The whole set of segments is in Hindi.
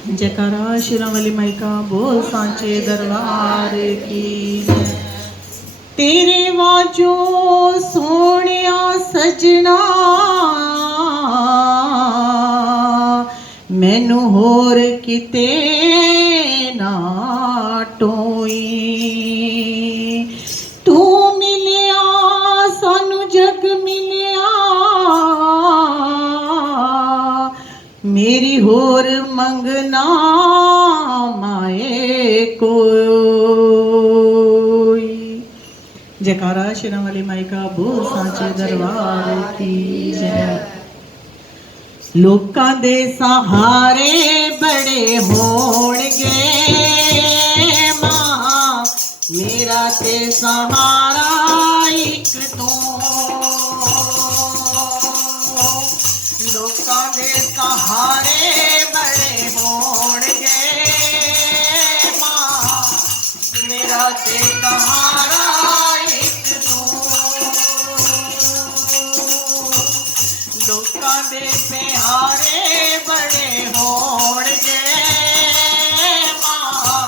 जयकारा शेरां वाली माई का बोल सांचे दरबार की जय। तेरे वाजो सोनिया सजना मैनू होर किते ना टोई। तू मिलिया सानू जग मिलिया मेरी होर मंगना माए कोई। जयकारा शेरां वाली माई का बोल सांचे दरबार की जय। लोकां दे सहारे बड़े होणगे मां मेरा ते सहारा एक तू। लोकां दे सहारे बड़े होणगे मां मेरा ते सहारा एक तू। लोकां दे प्यारे बड़े होणगे मां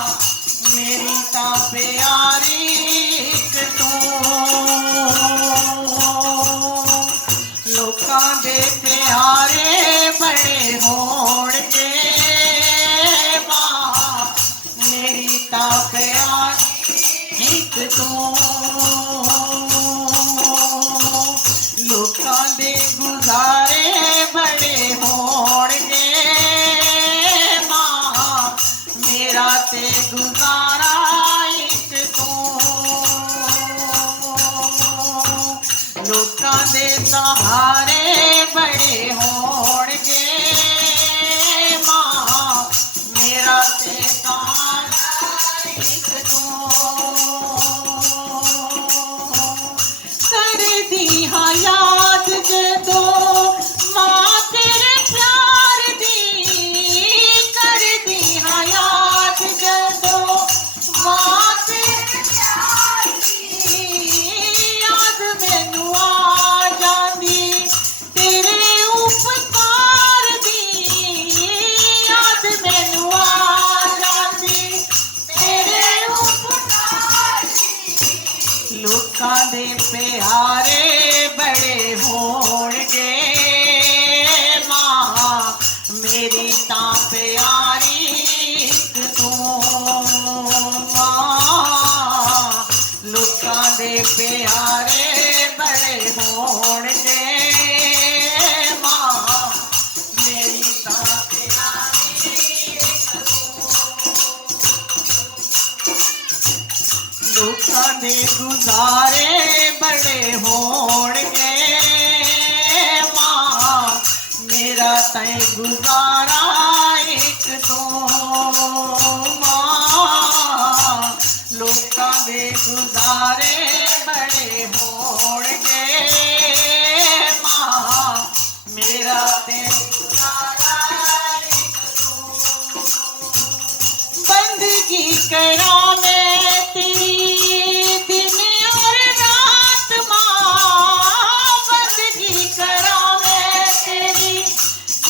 मेरी तां प्यारी एक तू। लोकां दे प्यारे बड़े होणगे मां मेरी तां प्यारी एक तू। लोकां दे गुजारे बड़े होणगे मां मेरा ते गुजारा एक तू। लोकां दे सहारे बड़े होणगे मां मेरा ते सहारा एक तू। करदी हां याद जदों मां तेरे प्यार दी। करदी हां याद जदों मां तेरे प्यार दी। याद मैनू आ जांदी तेरे उपकार दी। याद मैनू आ जांदी तेरे उपकार दी। लोकां दे प्यारे बड़े होणगे मां मेरी तां प्यारी एक तू। मां लोकां दे प्यारे बड़े होणगे मां मेरी तां प्यारी एक तू। लोकां दे गुजारे बड़े होणगे मां मेरा तैं गुजारा एक तू। मां लोकां दे गुजारे बड़े होणगे मां मेरा तैं गुजारा एक तू। बंदगी करा मैं तेरी दिन और रात मां। बंदगी करा मैं तेरी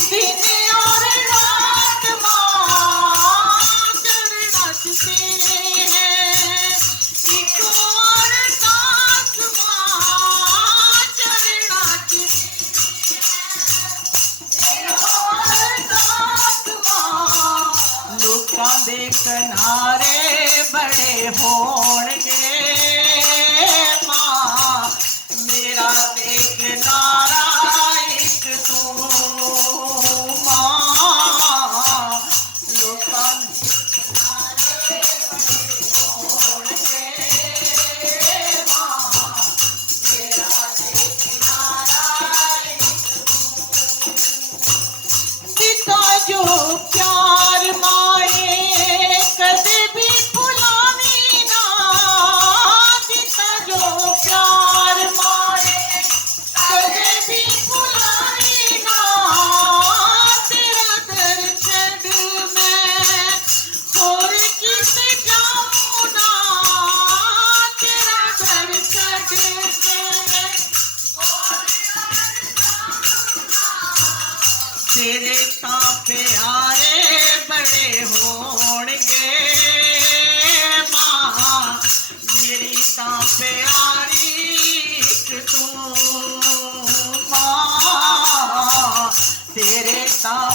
दिन और रात मां। चरणा च तेरे है एक और साथ मां। चरणा च लोकां दे किनारे बड़े होणगे मां मेरा ते किनारा एक तू। मां लोकां दे किनारे होणगे मां मेरा ते किनारा एक तू। जिता जो प्यार माए कदे भी भुलावी ना।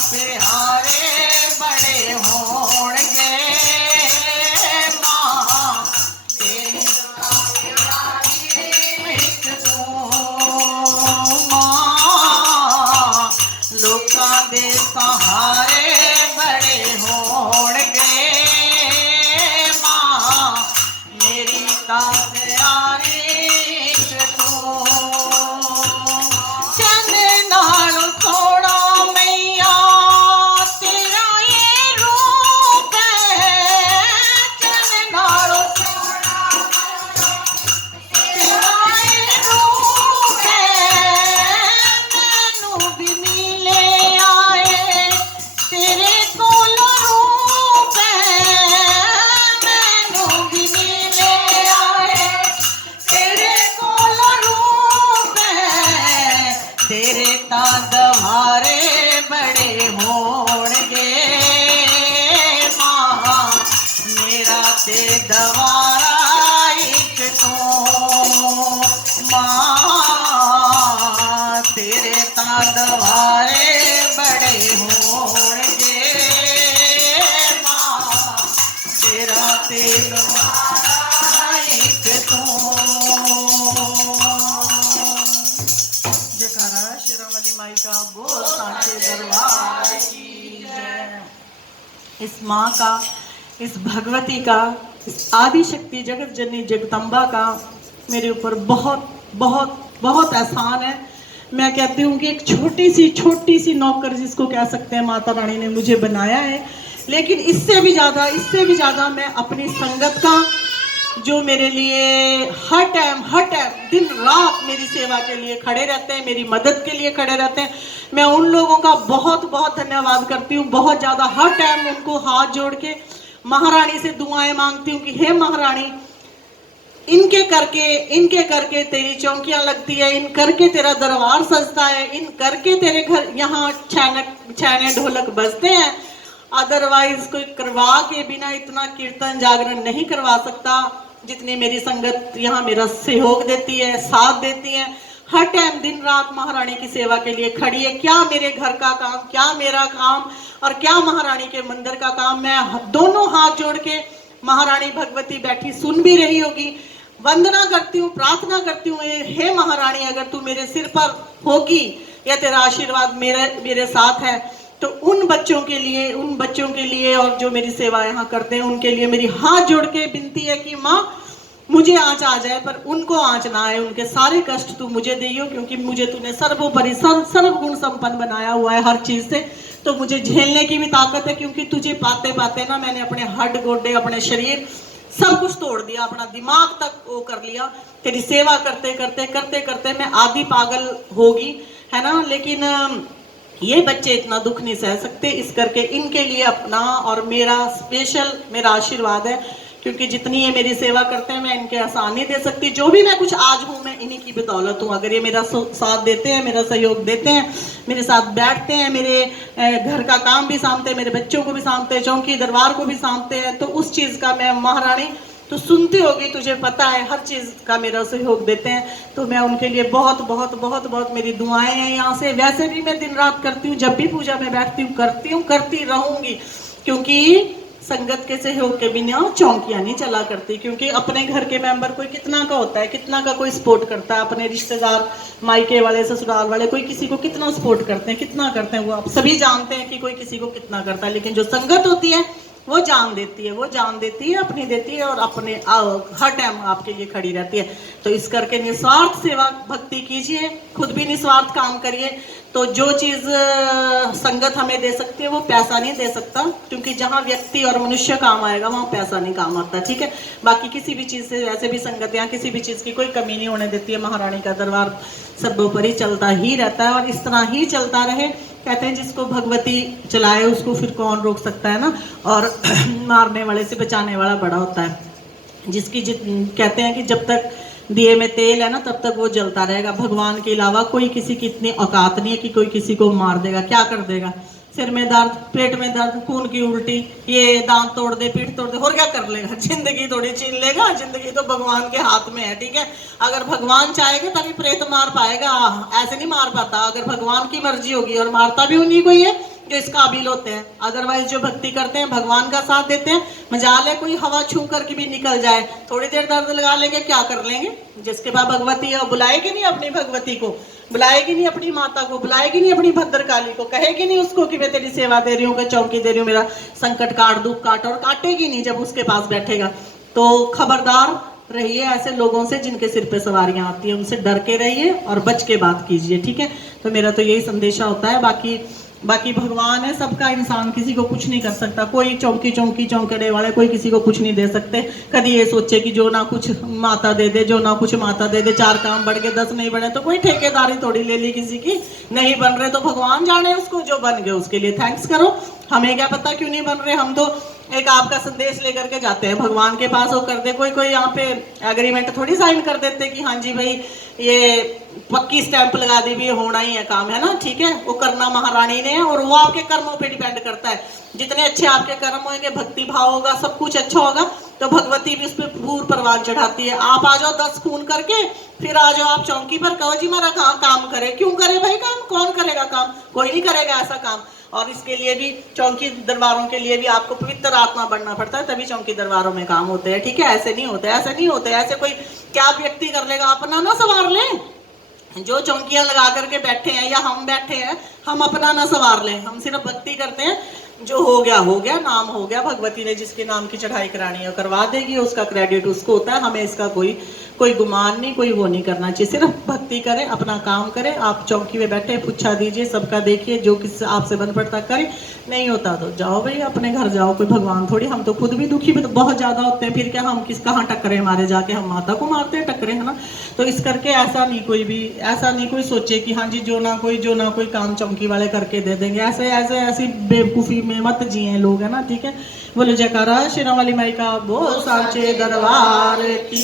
प्यारे बड़े होंगे माँ तेरी एक तू माँ लोका दे सहारे बड़े होंगे माँ मेरी ता प्यारी एक तू चंद नाल सोड़ा मैया तेरा ये रूप है चंद नाल तेरा ये रूप है मैनू भी मिले आए तेरे कोल रूप है मैनू भी मिले आए तेरे कोल रूप है तेरे ता दवारे बड़े होंगे माँ मेरा ते दवारा एक तो माँ तेरे ता दवारे बड़े होंगे माँ तेरा ते दवारा एक तो जयकारा शेरावाली माई का बोल सांचे दरबार की जय। इस माँ का, इस भगवती का, इस आदि शक्ति जगत जननी जगदम्बा का मेरे ऊपर बहुत बहुत बहुत एहसान है। मैं कहती हूँ कि एक छोटी सी नौकर जिसको कह सकते हैं माता रानी ने मुझे बनाया है, लेकिन इससे भी ज़्यादा मैं अपनी संगत का, जो मेरे लिए हर टाइम दिन रात मेरी सेवा के लिए खड़े रहते हैं, मेरी मदद के लिए खड़े रहते हैं, मैं उन लोगों का बहुत बहुत धन्यवाद करती हूँ। बहुत ज़्यादा हर टाइम उनको हाथ जोड़ के महारानी से दुआएं मांगती हूँ कि हे महारानी, इनके करके तेरी चौकियां लगती है, इन करके तेरा दरबार सजता है, इन करके तेरे घर यहाँ छैने ढोलक बजते हैं। अदरवाइज कोई करवा के बिना इतना कीर्तन जागरण नहीं करवा सकता जितनी मेरी संगत यहाँ मेरा सहयोग देती है, साथ देती है। हर टाइम दिन रात महारानी की सेवा के लिए खड़ी है। क्या मेरे घर का काम, क्या मेरा काम और क्या महारानी के मंदिर का काम, मैं दोनों हाथ जोड़ के महारानी भगवती बैठी सुन भी रही होगी। वंदना करती हूँ, प्रार्थना करती हूँ, हे महारानी, अगर तू मेरे सिर पर होगी या तेरा आशीर्वाद मेरे साथ है तो उन बच्चों के लिए और जो मेरी सेवा यहाँ करते हैं उनके लिए मेरी हाथ जोड़ के विनती है कि माँ मुझे आँच आ जाए पर उनको आँच ना आए, उनके सारे कष्ट तू मुझे दियो, क्योंकि मुझे तूने सर्वोपरि सर्वगुण संपन्न बनाया हुआ है हर चीज से, तो मुझे झेलने की भी ताकत है। क्योंकि तुझे पाते पाते ना मैंने अपने हड्ड गोडे, अपने शरीर सब कुछ तोड़ दिया, अपना दिमाग तक वो कर लिया। तेरी सेवा करते करते मैं आधी पागल होगी, है ना। लेकिन ये बच्चे इतना दुख नहीं सह सकते, इस करके इनके लिए अपना और मेरा स्पेशल मेरा आशीर्वाद है, क्योंकि जितनी ये मेरी सेवा करते हैं मैं इनके एहसान नहीं दे सकती। जो भी मैं कुछ आज हूँ मैं इन्हीं की बदौलत हूँ। अगर ये मेरा साथ देते हैं, मेरा सहयोग देते हैं, मेरे साथ बैठते हैं, मेरे घर का काम भी सामते हैं, मेरे बच्चों को भी सामते हैं, चौकी दरबार को भी सामते हैं, तो उस चीज़ का मैं महारानी तो सुनती होगी, तुझे पता है, हर चीज़ का मेरा सहयोग देते हैं, तो मैं उनके लिए बहुत बहुत बहुत बहुत मेरी दुआएं हैं यहाँ से। वैसे भी मैं दिन रात करती हूँ, जब भी पूजा में बैठती हूँ करती रहूँगी, क्योंकि संगत के सहयोग के बिना चौकियाँ नहीं चला करती। क्योंकि अपने घर के मेंबर कोई कितना का होता है, कितना का कोई सपोर्ट करता है, अपने रिश्तेदार मायके वाले ससुराल वाले कोई किसी को कितना सपोर्ट करते हैं, कितना करते हैं, वो आप सभी जानते हैं कि कोई किसी को कितना करता है। लेकिन जो संगत होती है वो जान देती है, अपनी देती है और अपने हर टाइम आपके लिए खड़ी रहती है। तो इस करके निस्वार्थ सेवा भक्ति कीजिए, खुद भी निस्वार्थ काम करिए। तो जो चीज़ संगत हमें दे सकती है वो पैसा नहीं दे सकता, क्योंकि जहाँ व्यक्ति और मनुष्य काम आएगा वहाँ पैसा नहीं काम आता, ठीक है। बाकी किसी भी चीज़ से, वैसे भी संगत यहाँ किसी भी चीज़ की कोई कमी नहीं होने देती है। महारानी का दरबार सर्वोपरि चलता ही रहता है और इस तरह ही चलता रहे। कहते हैं जिसको भगवती चलाए उसको फिर कौन रोक सकता है ना। और मारने वाले से बचाने वाला बड़ा होता है। जिसकी कहते हैं कि जब तक दिए में तेल है ना तब तक वो जलता रहेगा। भगवान के अलावा कोई किसी की इतनी औकात नहीं है कि कोई किसी को मार देगा। क्या कर देगा? सिर में दर्द, पेट में दर्द, खून की उल्टी, ये दांत तोड़ दे, पीठ तोड़ दे, और क्या कर लेगा? जिंदगी थोड़ी छीन लेगा। जिंदगी तो भगवान के हाथ में है, ठीक है। अगर भगवान चाहेगा तभी प्रेत मार पाएगा, ऐसे नहीं मार पाता। अगर भगवान की मर्जी होगी, और मारता भी उन्हीं को ही है, जो इस काबिल होते हैं। अदरवाइज जो भक्ति करते हैं, भगवान का साथ देते हैं, मजाल है कोई हवा छू करके भी निकल जाए, थोड़ी देर दर्द लगा लेंगे, क्या कर लेंगे। जिसके पास भगवती है वो बुलाएगी नहीं अपनी भगवती को, बुलाएगी नहीं अपनी माता को, बुलाएगी नहीं अपनी भद्रकाली को, कहेगी नहीं उसको कि मैं तेरी सेवा दे रही हूँ, मैं चौकी दे रही हूँ, मेरा संकट काट, दुख काट, और काटेगी नहीं जब उसके पास बैठेगा। तो खबरदार रहिए ऐसे लोगों से जिनके सिर पे सवारियां आती है, उनसे डर के रहिए और बच के बात कीजिए, ठीक है। तो मेरा तो यही संदेशा होता है। बाकी भगवान है सबका, इंसान किसी को कुछ नहीं कर सकता, कोई चौंकड़े वाले कोई किसी को कुछ नहीं दे सकते। कभी ये सोचे कि जो ना कुछ माता दे दे, जो ना कुछ माता दे दे, 4 काम बढ़ गए 10 नहीं बढ़े, तो कोई ठेकेदारी थोड़ी ले ली किसी की। नहीं बन रहे तो भगवान जाने उसको, जो बन गए उसके लिए थैंक्स करो, हमें क्या पता क्यों नहीं बन रहे। हम तो एक आपका संदेश लेकर के जाते हैं भगवान के पास, वो कर दे कोई यहाँ पे एग्रीमेंट थोड़ी साइन कर देते कि हाँ जी भाई ये पक्की स्टैंप लगा दी भी होना ही है काम, है ना, ठीक है। वो करना महारानी ने है, और वो आपके कर्मों पे डिपेंड करता है। जितने अच्छे आपके कर्म होंगे, भक्ति भाव होगा, सब कुछ अच्छा होगा, तो भगवती भी उस पर पूर्ण परवान चढ़ाती है। आप आ जाओ 10 खून करके, फिर आ जाओ आप चौकी पर, कहो जी मेरा काम करे, क्यों करे भाई काम, कौन करेगा काम, कोई नहीं करेगा ऐसा काम। और इसके लिए भी चौकी दरबारों के लिए भी आपको पवित्र आत्मा बनना पड़ता है, तभी चौकी दरबारों में काम होते हैं, ठीक है। ऐसे नहीं होते, ऐसे कोई क्या व्यक्ति कर लेगा, अपना ना सवार ले। जो चौकियां लगा करके बैठे हैं या हम बैठे हैं, हम अपना ना सवार लें, हम सिर्फ भक्ति करते हैं। जो हो गया, नाम हो गया, भगवती ने जिसके नाम की चढ़ाई करानी है करवा देगी, उसका क्रेडिट उसको होता है। हमें इसका कोई गुमान नहीं, कोई वो नहीं करना चाहिए। सिर्फ भक्ति करें, अपना काम करें। आप चौकी में बैठे पूछा दीजिए, सबका देखिए, जो किस आपसे बन पड़ता करे, नहीं होता तो जाओ भाई अपने घर जाओ, कोई भगवान थोड़ी। हम तो खुद भी दुखी बहुत ज्यादा होते हैं, फिर क्या हम कहाँ टक्करे मारे जाके, हम माता को मारते हैं टक्करे, है ना। तो इस करके ऐसा नहीं कोई सोचे कि हाँ जी जो ना कोई काम चौकी वाले करके दे देंगे। ऐसी बेवकूफी में मत जिए लोग, है ना, ठीक है। बोलो जयकारा शेरों वाली माई का, बोल सांचे दरबार की।